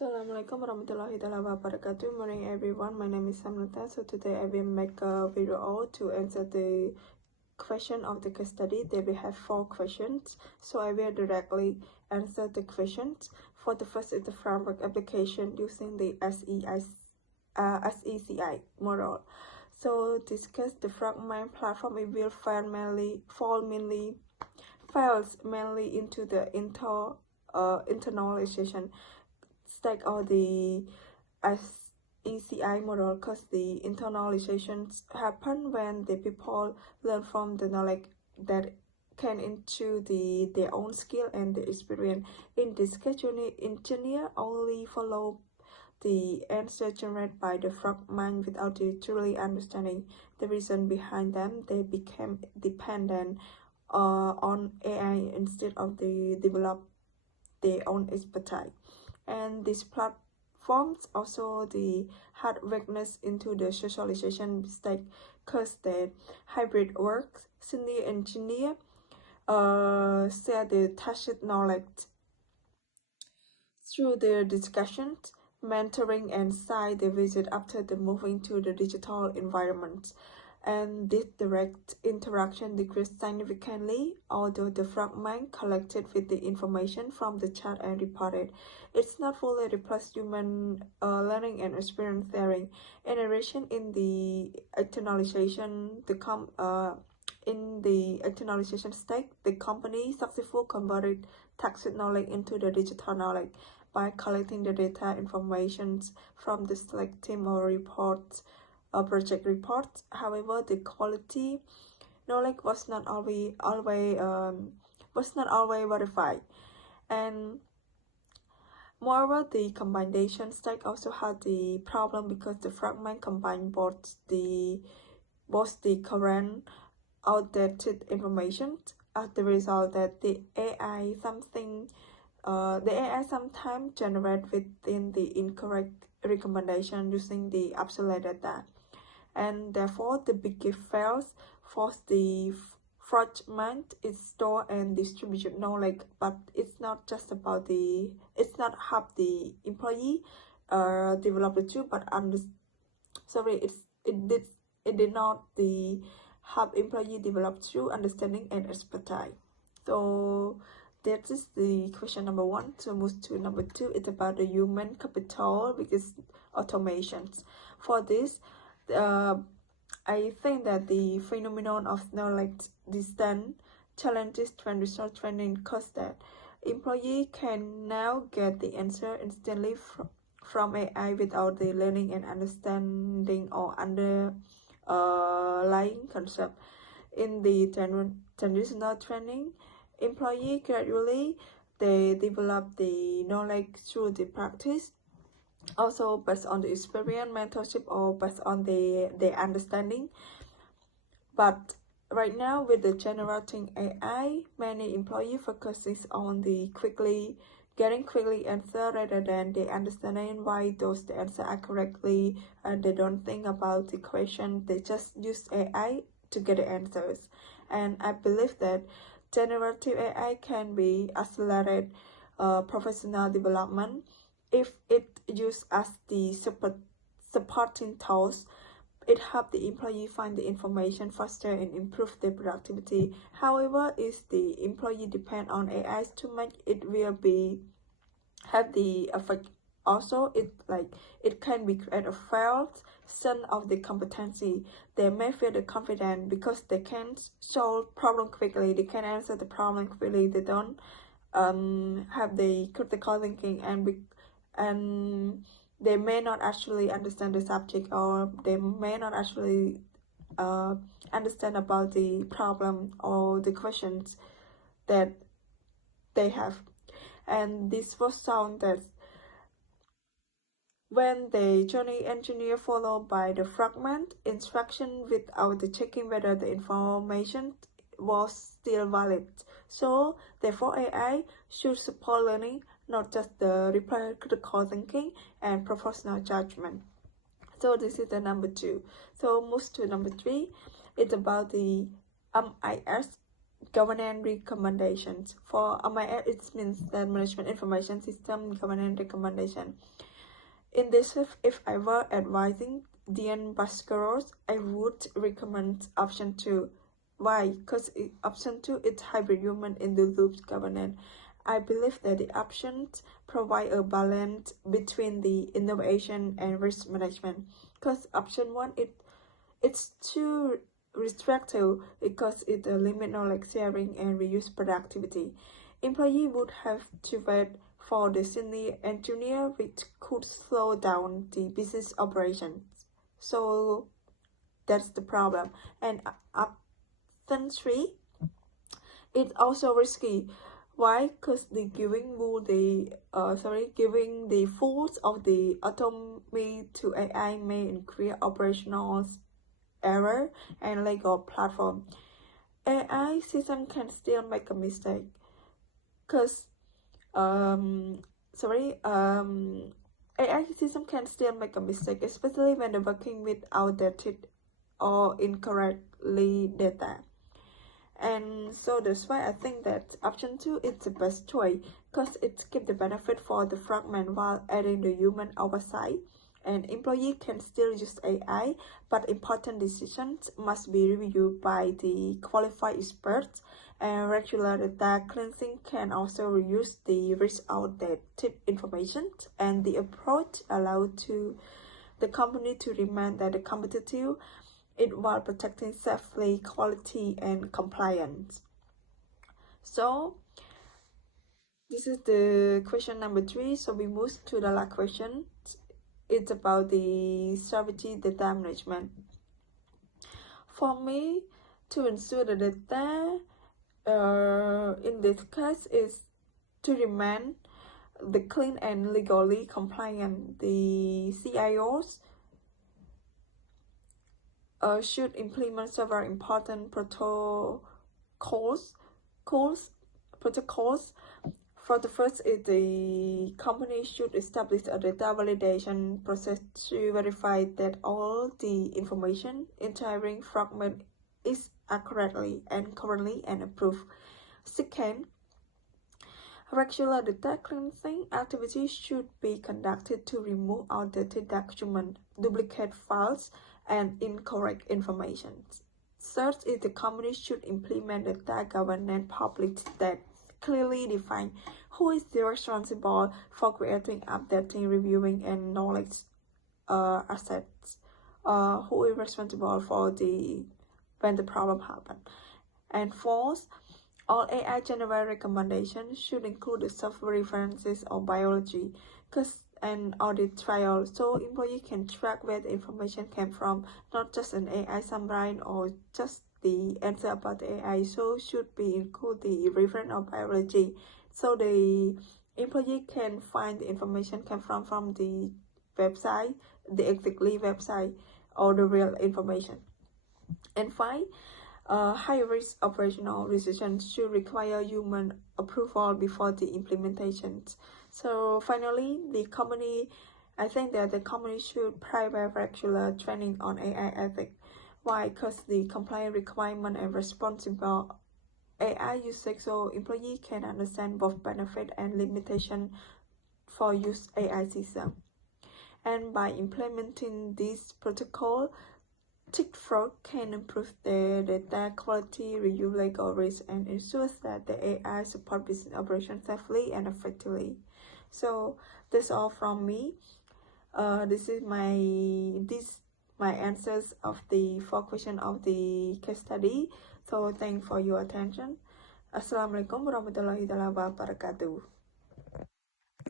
Assalamualaikum warahmatullahi wabarakatuh. Morning everyone, my name is Samnata. So today I will make a video to answer the question of the case study. They will have 4 questions, so I will directly answer the questions. For the first is the framework application using the SECI model. So discuss the fragment platform. It will falls mainly into the internalization stack of the SECI model, because the internalizations happen when the people learn from the knowledge that can into their own skill and the experience. In this case, engineer only follow the answer generated by the fragment without truly understanding the reason behind them. They became dependent on AI instead of the develop their own expertise. And these platforms also had weakness into the socialization mistake, because the hybrid work, senior engineer share the tacit knowledge through their discussions, mentoring, and side visit after the moving to the digital environment. And this direct interaction decreased significantly, although the fragment collected with the information from the chat and reported. It's not fully replaced human learning and experience sharing. In addition, in the externalization, in the externalization state, the company successfully converted tacit knowledge into the digital knowledge by collecting the data information from the select team or reports. Project reports. However, the quality knowledge was not always verified, and moreover, the combination stack also had the problem because the fragment combined both the current outdated information. As the result, that the AI sometimes generate within the incorrect recommendation using the obsolete data. And therefore the big fails force the fragment is store and distribute knowledge. But it's not just about it's not help the employee develop the tool, but it did not help employee develop true understanding and expertise. So that is the question number 1. So move to number 2. It's about the human capital, because automations. For this, I think that the phenomenon of knowledge distance challenges transitional training, because that employee can now get the answer instantly from AI without the learning and understanding or underlying concept. In the transitional training, employee gradually they develop the knowledge through the practice, also based on the experience, mentorship, or based on their understanding. But right now, with the generating AI, many employees focuses on the getting quickly answer rather than the understanding why those the answer are correctly, and they don't think about the question. They just use AI to get the answers. And I believe that generative AI can be accelerate professional development if it used as the supporting tools. It helps the employee find the information faster and improve their productivity. However, if the employee depend on AI too much, it will have the effect. Also, it can be create a failed sense of the competency. They may feel the confident because they can solve problem quickly, they can answer the problem quickly, they don't have the critical thinking, and they may not actually understand the subject, or they may not actually understand about the problem or the questions that they have. And this was found that when the journey engineer followed by the fragment instruction without the checking whether the information was still valid. So therefore AI should support learning, not just the reply critical thinking and professional judgment. So this is the number 2. So move to number 3. It's about the MIS governance recommendations. For MIS, it means that Management Information System Governance Recommendation. In this, if I were advising DN Bhaskaros, I would recommend option 2. Why? Because option 2 is hybrid human in the loop governance. I believe that the options provide a balance between the innovation and risk management. Because option 1, it's too restrictive because it limits knowledge sharing and reduce productivity. Employee would have to wait for the senior engineer, which could slow down the business operations. So that's the problem. And option 3, it's also risky. Why? Because giving the force of the autonomy to AI may increase operational error and legal platform. AI system can still make a mistake. Because AI system can still make a mistake, especially when they're working with outdated or incorrectly data. And so that's why I think that option 2 is the best choice, because it gives the benefit for the fragment while adding the human oversight. And employee can still use AI, but important decisions must be reviewed by the qualified experts, and regular data cleansing can also reduce the risk of outdated information, and the approach allows to the company to remain that competitive while protecting safety, quality, and compliance. So this is the question number 3. So we move to the last question. It's about the strategy data management. For me, to ensure the data in this case is to remain the clean and legally compliant. The CIOs should implement several important protocols. For the first is the company should establish a data validation process to verify that all the information entering fragment is accurately and currently and approved. Second, regular data cleansing activities should be conducted to remove outdated documents, duplicate files, and incorrect information. Third is the company should implement data governance policies that clearly define who is responsible for creating, updating, reviewing, and knowledge assets. Who is responsible for when the problem happens. And fourth, all AI-generated recommendations should include the software references or biology and audit trial, so employees can track where the information came from, not just an AI summary or just the answer about the AI. So should be include the reference of biology, so the employee can find the information came from the website, the exactly website, or the real information. And 5, high-risk operational decisions should require human approval before the implementation. So finally, I think that the company should provide regular training on AI ethics. Why? Because the compliance requirement and responsible AI usage, so employees can understand both benefit and limitation for use AI system. And by implementing this protocol, Tick Frog can improve the data quality, reduce legal risk, and ensures that the AI support business operations safely and effectively. So that's all from me. This is my answers of the 4 questions of the case study. So thanks for your attention. Assalamualaikum warahmatullahi wabarakatuh.